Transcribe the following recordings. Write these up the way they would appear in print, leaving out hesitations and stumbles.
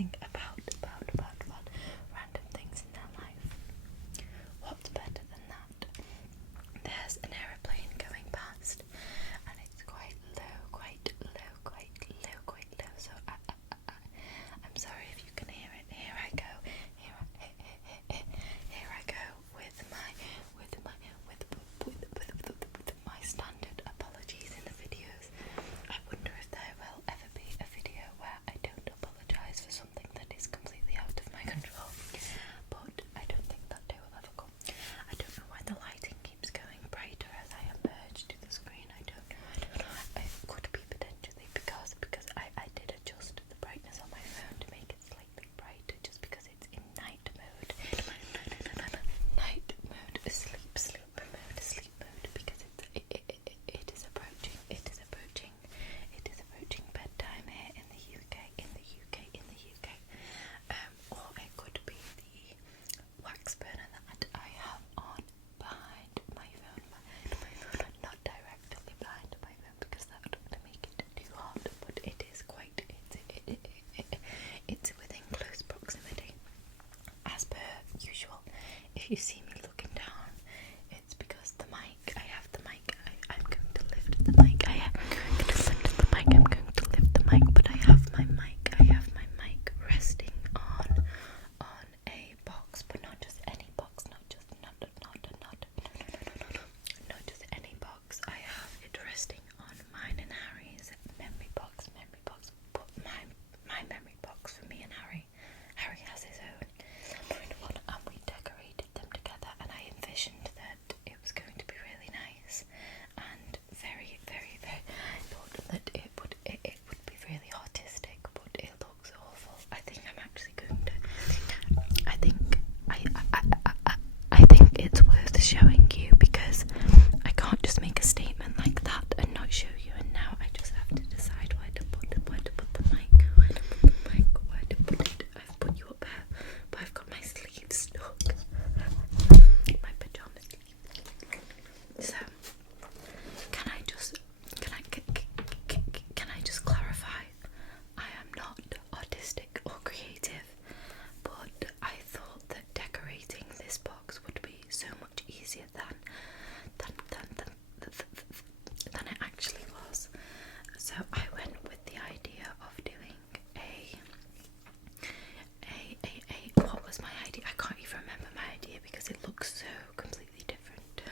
think about random things in their life. What's better than that? There's an aeroplane going past, and it's quite low, so I'm sorry if you can hear it. Here I go with my standard apologies in the videos. I wonder if there will ever be a video where I don't apologise for something that is completely out of my control, but I don't think that day will ever come. I don't know why the lighting keeps going brighter as I emerge to the screen. I don't know. It could be potentially because I did adjust the brightness on my phone to make it slightly brighter, just because it's in night mode. Night mode, sleep mode, because it is approaching bedtime here in the UK. Or it could be the wax burner that I have on behind my phone. Not directly behind my phone, because that would make it too hot, but it is quite, it's within close proximity. As per usual, if you see me looking down, it's because the mic, I have the mic, I'm going to lift the mic, I'm going to lift the mic, but I have my mic resting on a box, but not just any box, not just any box. I have it resting on mine and Harry's memory box, but my memory box for me and Harry has his own, and we decorated them together, and I envisioned that it was going to be really nice and very, very, very, I thought that it would be really artistic, but it looks awful. I think I'm actually going to, I think it's worth showing you, because I can't just make a statement like that and not show you, and now I just have to decide where to put the mic, where to put it. I've put you up there, but I've got my sleeves stuck, my pyjama sleeves. So, can I just clarify? I am not artistic or creative, but I thought that decorating this box would be so much easier than it actually was. So I went with the idea of doing what was my idea? I can't even remember my idea because it looks so completely different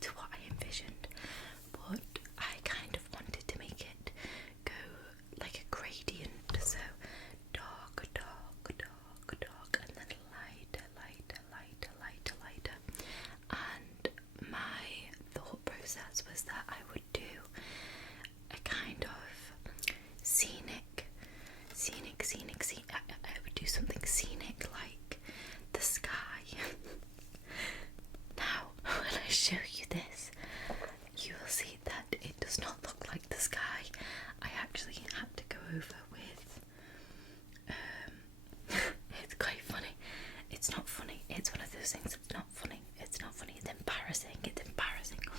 to what I envisioned, but I kind of wanted to make it go like a gradient, so dark, and then lighter, and my thought process was that I would do a kind of scenic, I would do something scenic like the sky. Now, when I show you this, you will see that it does not look like the sky. I actually had to go over with, it's quite funny. It's not funny. It's one of those things that's not funny. It's embarrassing.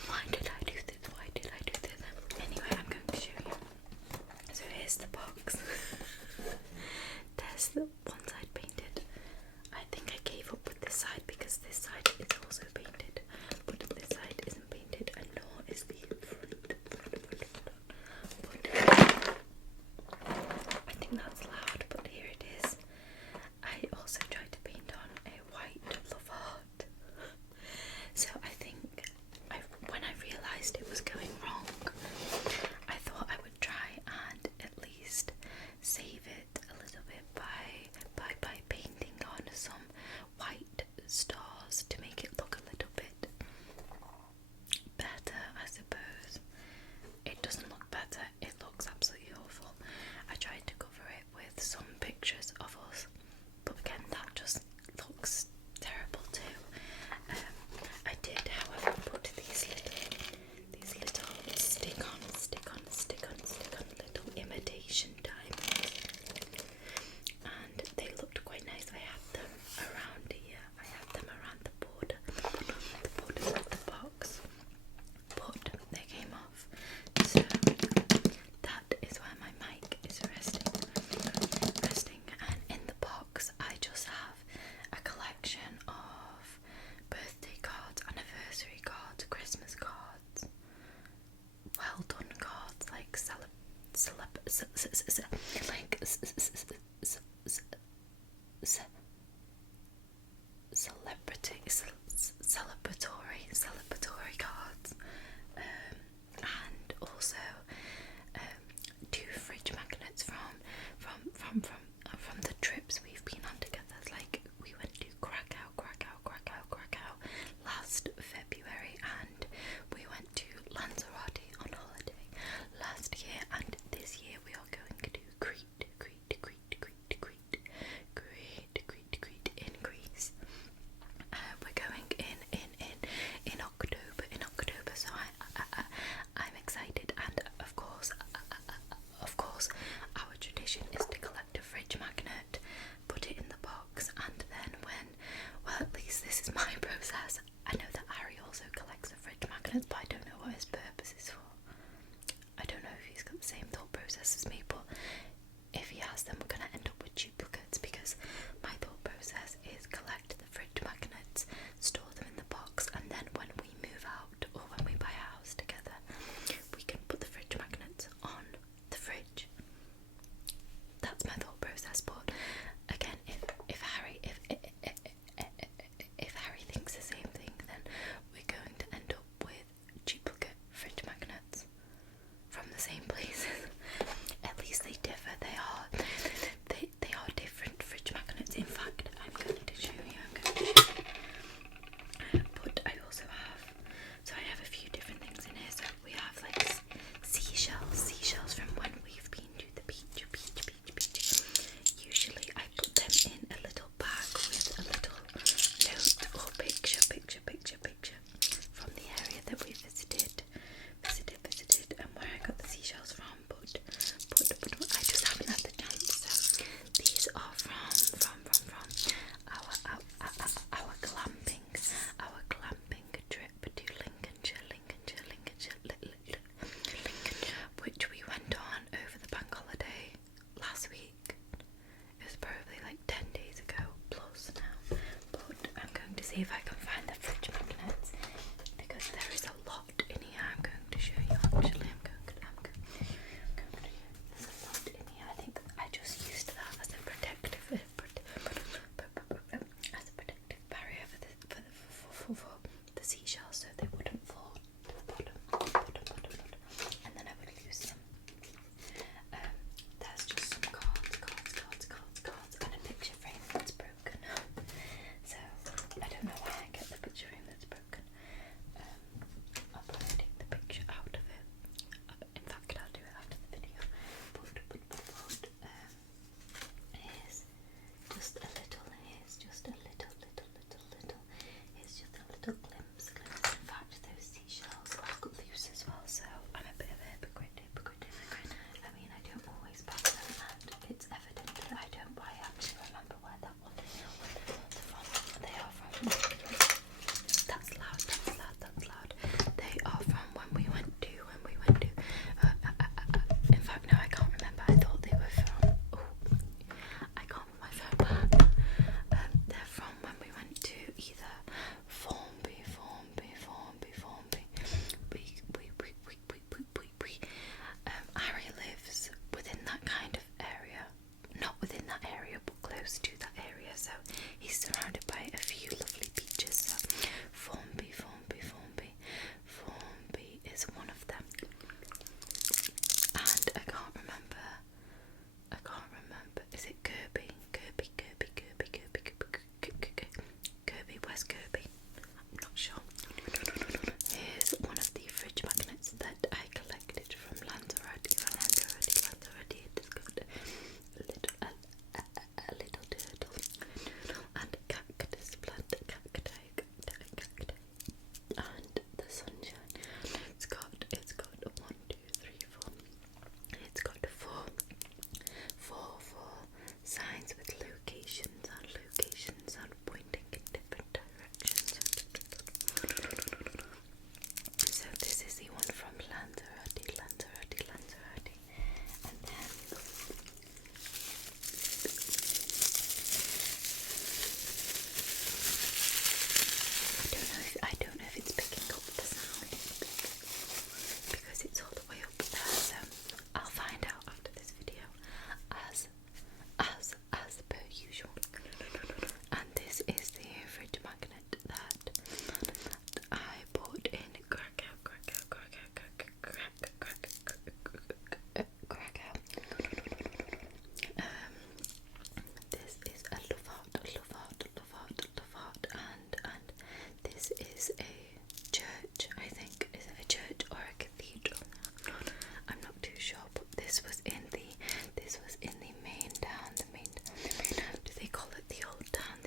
Why did I do this? Anyway, I'm going to show you. So here's the box. There's the one side painted. I think I gave up with this side because this side is also painted, but this side isn't painted, and nor is the front. I think that's loud, but here it is. I also tried to paint on a white love heart. So I think when I realised it was going wrong, I thought I would try and at least save it a little bit by painting on some white stars to make it look a little bit see if I can find the fridge magnets, because there is a lot in here. I'm going to show you actually. There's a lot in here. I think I just used that as a protective barrier for the seashells, so they wouldn't fall to the bottom. And then I would use them. There's just some cards, and a picture frame that's broken. So I don't know why I get the picture frame that's broken. I'll probably take the picture out of it. In fact, I'll do it after the video. But here's just a little. Here's just a little. Here's just a little glimpse. In fact, those seashells are loose as well. So I'm a bit of a hypocrite. I mean, I don't always pack them, and it's evident that I don't. But I actually remember where that one is from. They are from. That's loud. They are from when we went to. In fact, no, I can't remember. I thought they were from. I can't put my phone back. They're from when we went to either Formby. Harry lives within that kind of area. Not within that area, but close to that area. So he's surrounded by a few lovely beaches. So Formby is one of them. And I can't remember. Is it Kirby? Where's Kirby? I'm not sure. Here's one of the fridge magnets that I collected from Lanzarote. It's got a little turtle and a cactus plant, and the sunshine. It's got 1, 2, 3, 4. It's got four signs with locations and pointing in different directions. So this is the one from Lanzarote. And then I don't know if it's picking up the sound because it's all the way up there, so I'll find out after this video as per usual. And this is the fridge magnet that I bought in Krakow. This is a love heart, and this is a church, I think. Is it a church or a cathedral? I'm not too sure, but this was in the main town, do they call it the old town,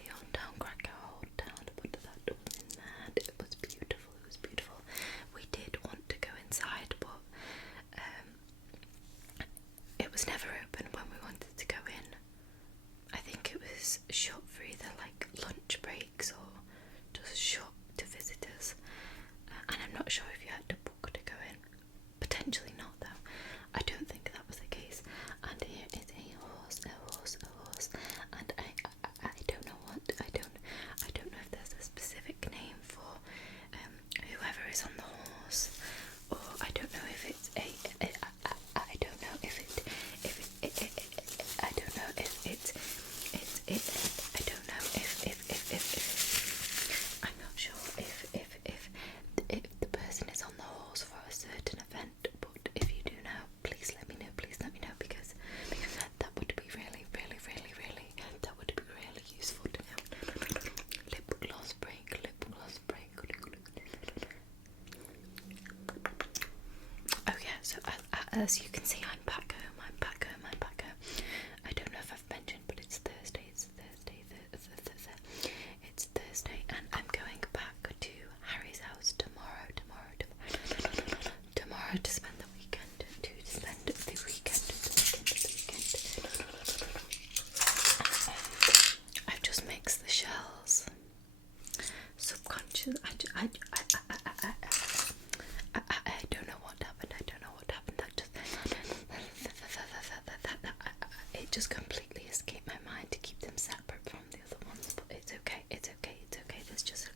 Krakow old town, but that was in that. It was beautiful, we did want to go inside, but it was never open when we wanted to go in. I think it was shut for either like lunch breaks or just shut to visitors, and I'm not sure if you had to book to go in. Potentially not though. I don't think that was the case. And here is a horse, and I don't know what, I don't know if there's a specific name for whoever is on the horse, or I don't know if it's I'm not sure if the person is on the horse for a certain event, but if you do know, please let me know, because that would be really, that would be really useful to know. Lip gloss break. Oh yeah, so as you can see, I'm back home. I don't know if I've mentioned, but it's Thursday. It's Thursday, and I'm going back to Harry's house tomorrow to spend the weekend. I've just mixed the shells. Subconscious. I don't know what happened. That just it just completely escaped my mind to keep them separate from the other ones. But it's okay. There's just a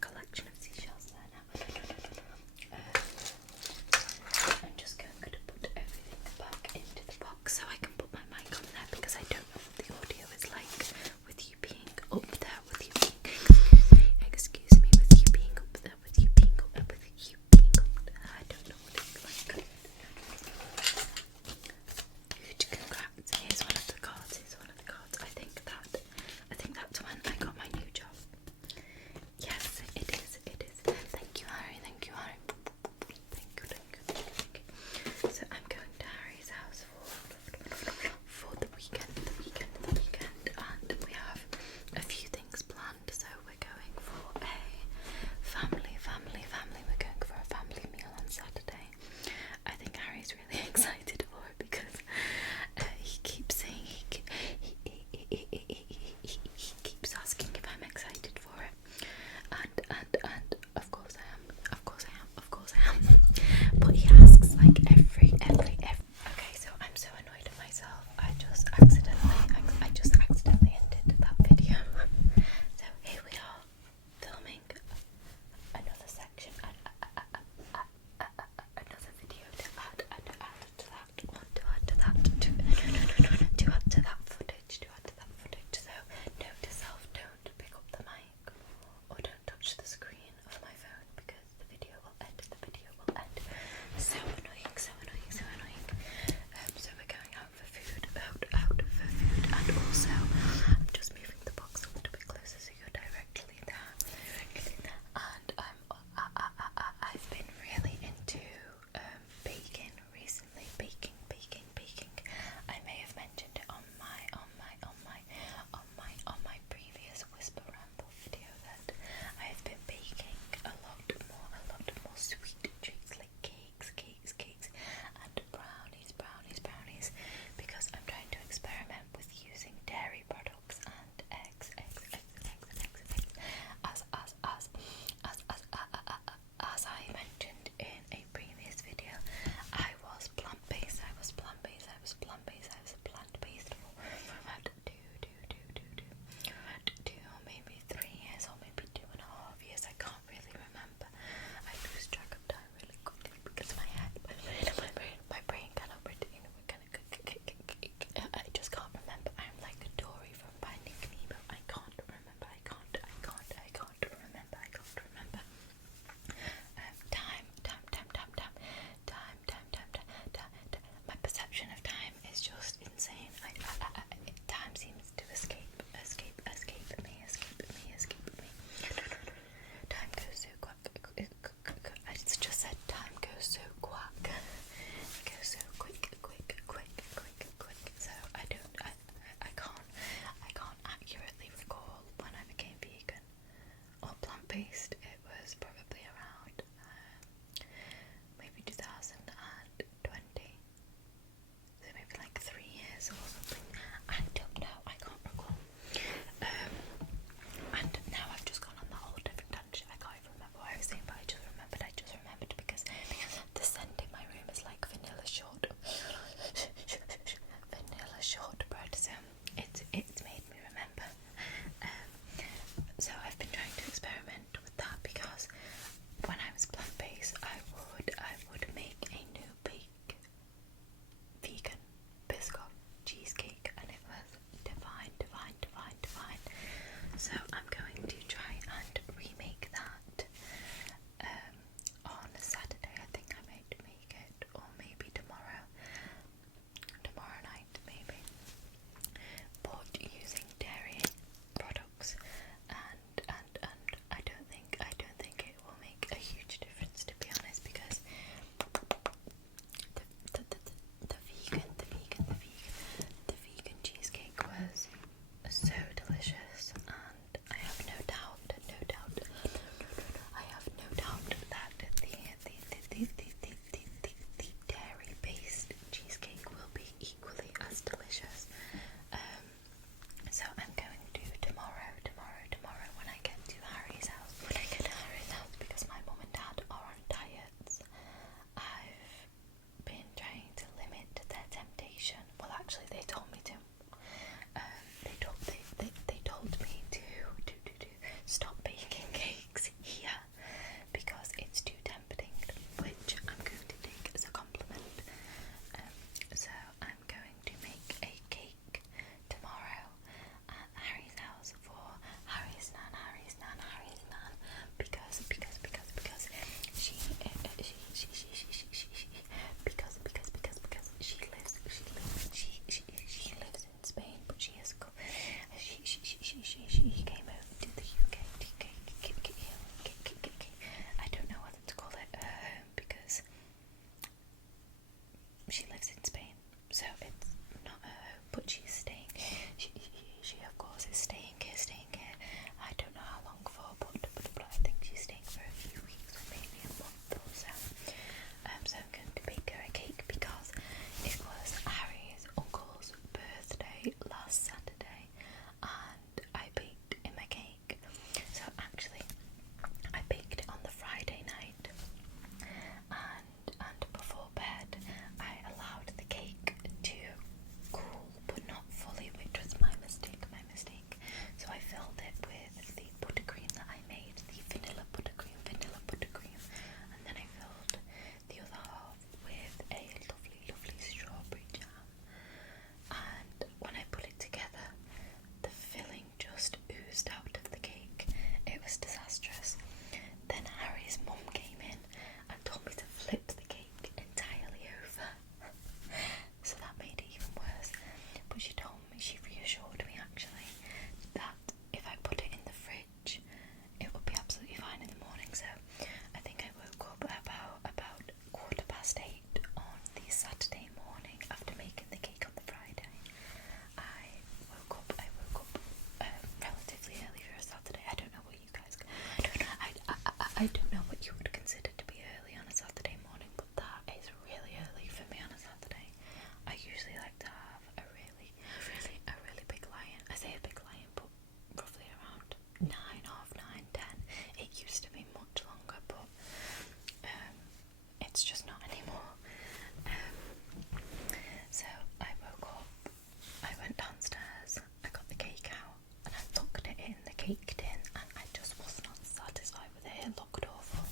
caked in, and I just was not satisfied with it. It looked awful,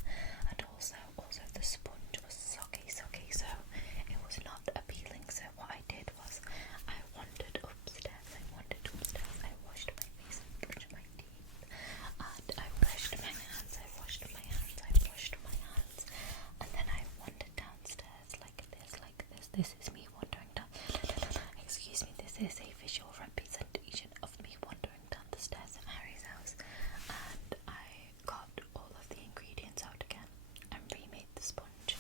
and also the sponge was soggy, so it was not appealing. So what I did was I wandered upstairs. I washed my face, I brushed my teeth, and I washed my hands. And then I wandered downstairs like this. This is me wandering down. Excuse me, this is a visual representation of me wandering down the stairs at Harry's house. And I got all of the ingredients out again and remade the sponge.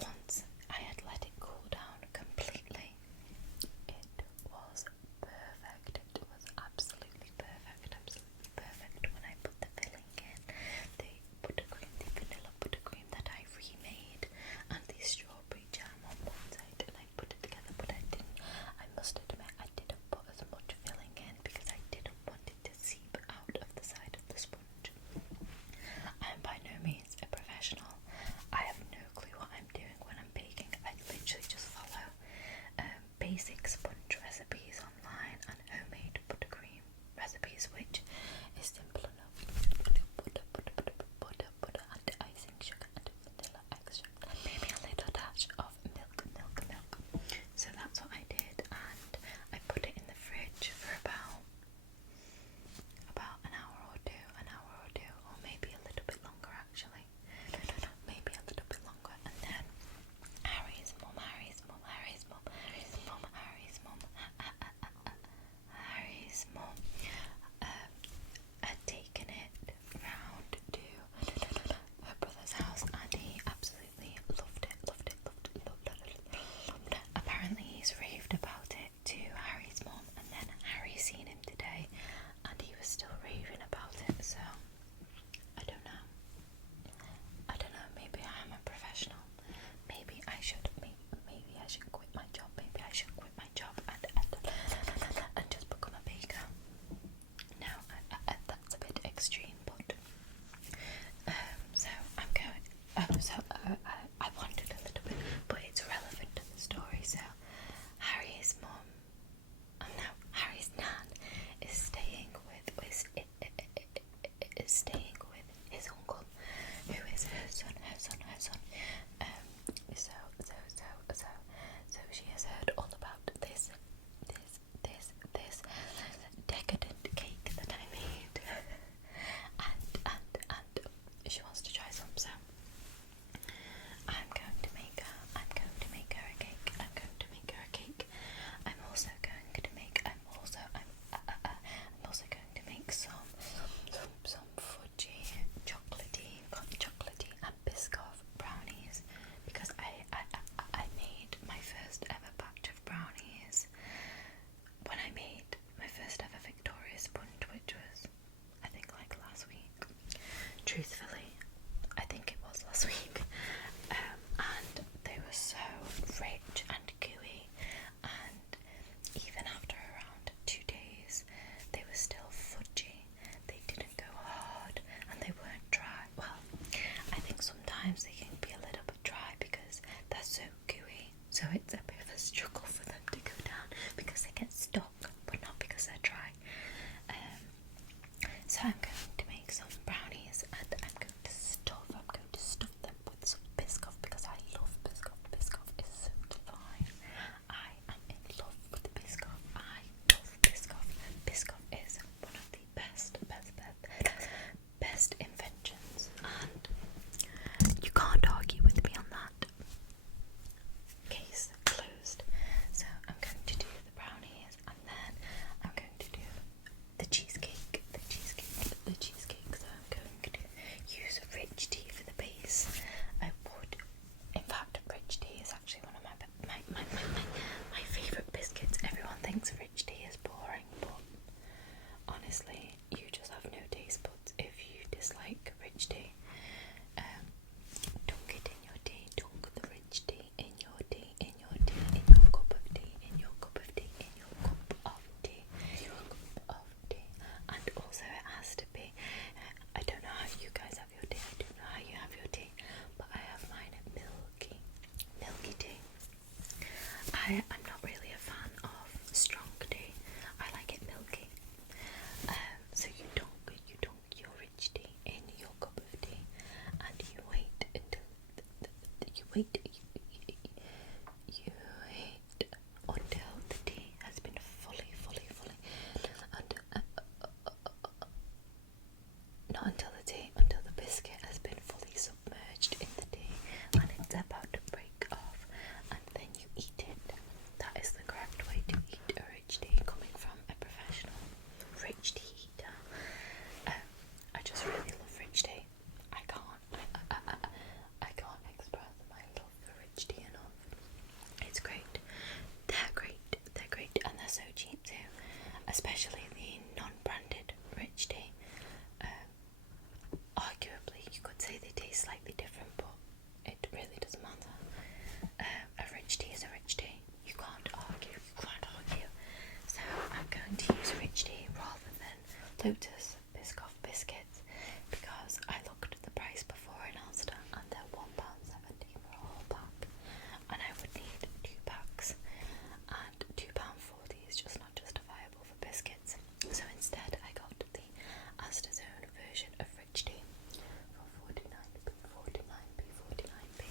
Once I had let it cool down completely, it was perfect. It was absolutely perfect. When I put the filling in, the buttercream, the vanilla buttercream that I remade, and the strawberry jam on one side, and I put it together, but I must admit I didn't put as much filling in because I didn't want it to seep out of the side of the sponge. I am by no means a professional. I have no clue what I'm doing when I'm baking. I literally just follow basic sponge recipes online and homemade buttercream recipes, which is simple enough. Butter and icing sugar and vanilla extract, maybe a little dash of milk. So that's what I did, and I put it in the fridge for about an hour or two, or maybe a little bit longer actually. Maybe a little bit longer, and then Harry's mum had taken it round to her brother's house, and he absolutely loved it. Apparently he's raved about it to Harry's mum, and then Harry seen him today and he was still raving about it. So I don't know, maybe I am a professional. Maybe I should quit my job. And just become a baker. Now, that's a bit extreme, but so I'm going. I wanted a little bit, but it's relevant to the story. So Harry's mum, Harry's nan, is staying with his uncle, who is her son. So she has heard all about this decadent cake that I made, and she wants to try some. So I'm going to make her a cake. I'm also going to make some fudgy, chocolatey and Biscoff brownies, because I made my first ever batch of brownies when I made my first ever Victoria sponge, which was, I think, like last week. Truthfully, I think it was last week. And they were so rich and gooey, and even after around 2 days, they were still fudgy. They didn't go hard, and they weren't dry. Well, I think sometimes they can be a little bit dry because they're so gooey, so it's a bit of a struggle for them to go down because they get stuck, but not because they're dry. So I'm going to make some brownies, and I'm going to stuff them with some Biscoff because I love Biscoff. Biscoff is so divine. I am in love with Biscoff. Biscoff is one of the best inventions, and you can't argue with me on that. Case closed. So I'm going to do the brownies, and then I'm going to do the cheesecake. The cheesecake Lotus Biscoff biscuits because I looked at the price before in Asda and they're £1.70 for a whole pack, and I would need 2 packs, and £2.40 is just not justifiable for biscuits. So instead I got the Asda Zone version of Rich Tea for 49p, 49p, 49p.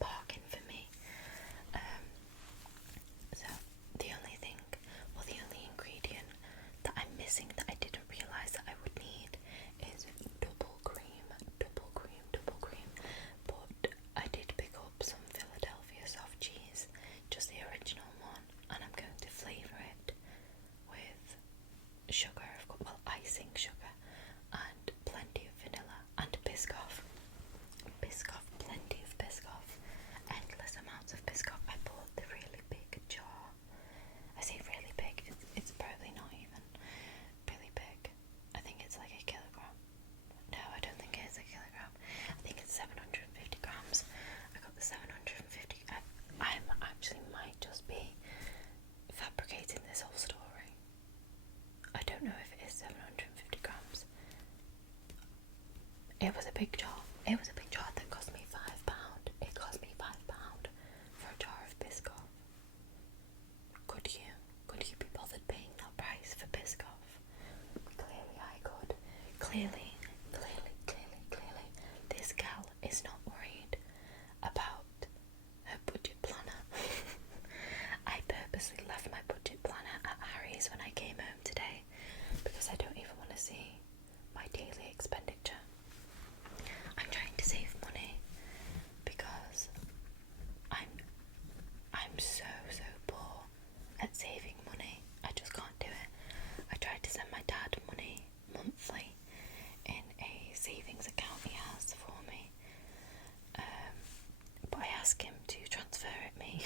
Bargain for me. So the only thing, well, the only ingredient that I'm missing that I didn't realise that I would need is double cream. But I did pick up some Philadelphia soft cheese, just the original one, and I'm going to flavour it with sugar, icing sugar, and plenty of vanilla, and Biscoff, plenty of Biscoff, endless amounts of Biscoff. I bought the really big jar. I say really big, it's probably not even really big. I think it's like a kilogram. No, I don't think it is a kilogram. I think it's 750 grams. I got the 750. I actually might just be fabricating this whole story. I don't know if it is 750 grams. It was a big jar. It was a big jar that cost me £5. It cost me £5 for a jar of Biscoff. Could you be bothered paying that price for Biscoff? Clearly I could. Clearly. This gal is not worried about her budget planner. I purposely left my budget planner at Harry's when I came home today because I don't even want to see my daily expenditure. I'm trying to save money because I'm so poor at saving money. I just can't do it. I tried to send my dad money monthly in a savings account he has for me, but I asked him to transfer it me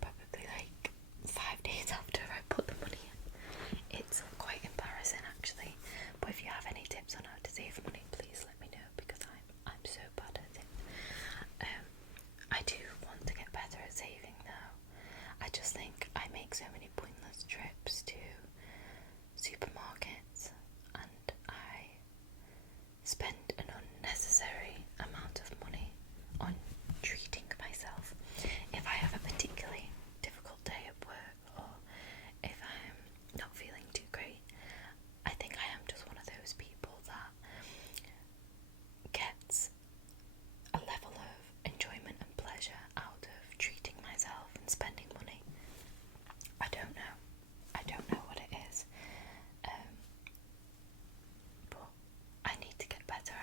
probably like 5 days after I put the money in. It's quite embarrassing actually, but if you have any tips on how to save money, please let me know because I'm so bad at it. I do want to get better at saving though. I just think I make so many pointless trips to supermarkets and I spend an unnecessary amount of money on treating myself. If I have a particularly difficult day at work or if I'm not feeling too great, I think I am just one of those people that gets a level of enjoyment and pleasure out of treating myself and spending money. I don't know what it is, but I need to get better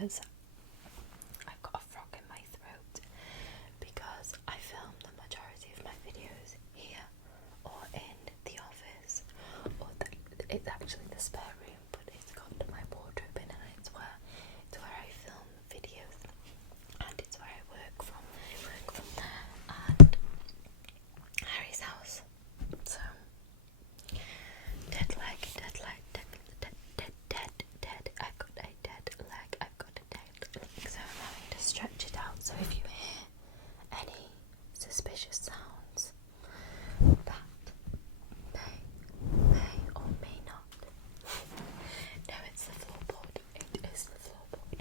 because I've got a frog in my throat because I film the majority of my videos here or in the office, or it's actually the spare room, but it's got my wardrobe in and it's where I film videos, and it's where I work from. And Harry's house. So dead leg. I've got a dead leg. So I'm having to stretch it out. So if you hear any suspicious sounds, that may or may not. No, it's the floorboard. It is the floorboard.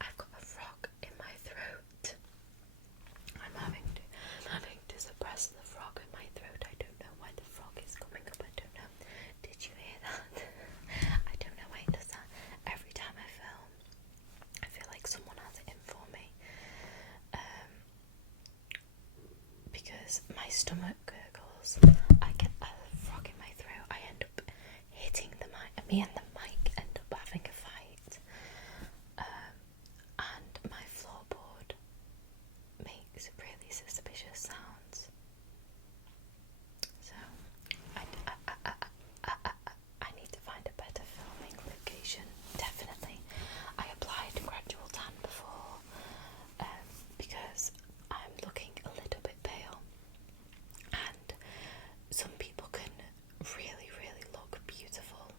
I've got a frog in my throat. I'm having to suppress the frog in my throat. I don't know why the frog is coming up. I don't know. Did you hear that? I don't know why it does that. Every time I film, I feel like someone has it in for me. Because my stomach gurgles, I get a frog in my throat. I end up hitting the mic. Me and the mic end up having a fight. And my floorboard makes really suspicious sounds. So I need to find a better filming location. Definitely. I applied gradual tan before because I'm looking a little bit pale, and some people can really look beautiful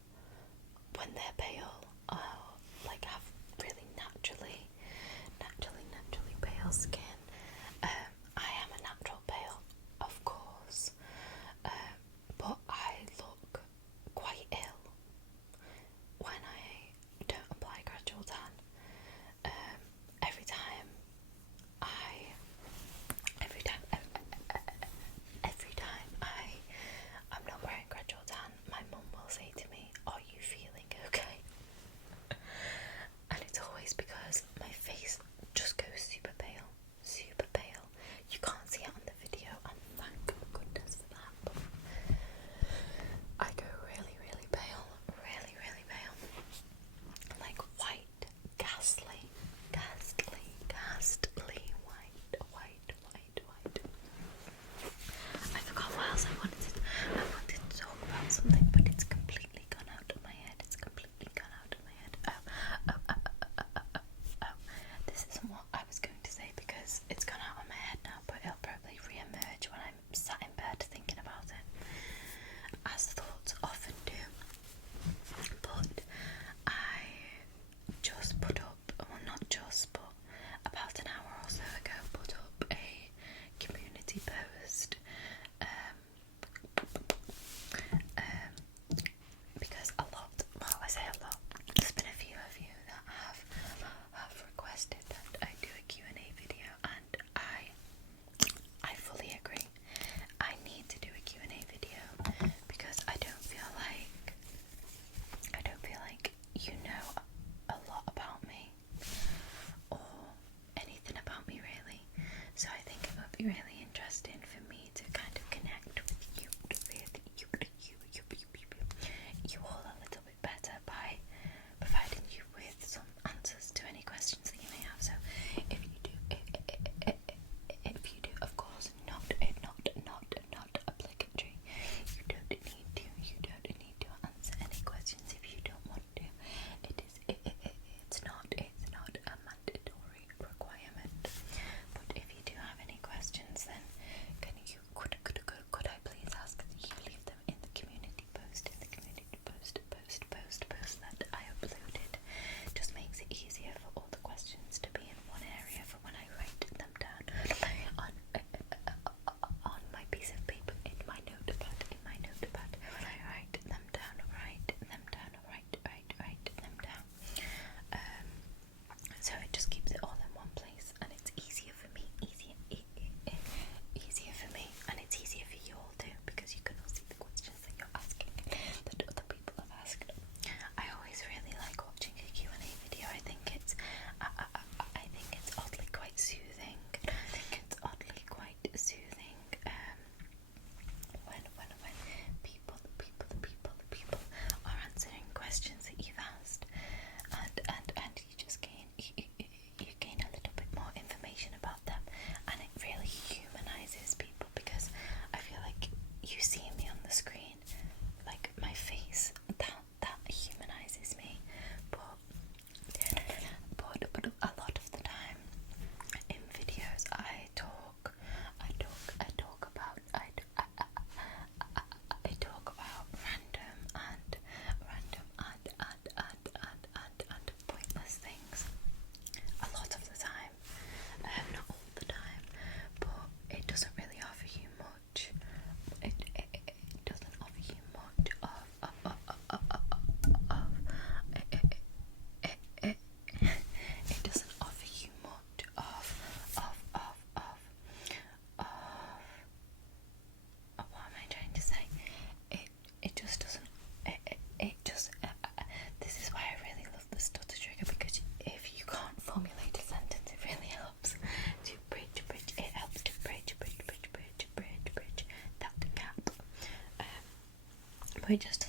it just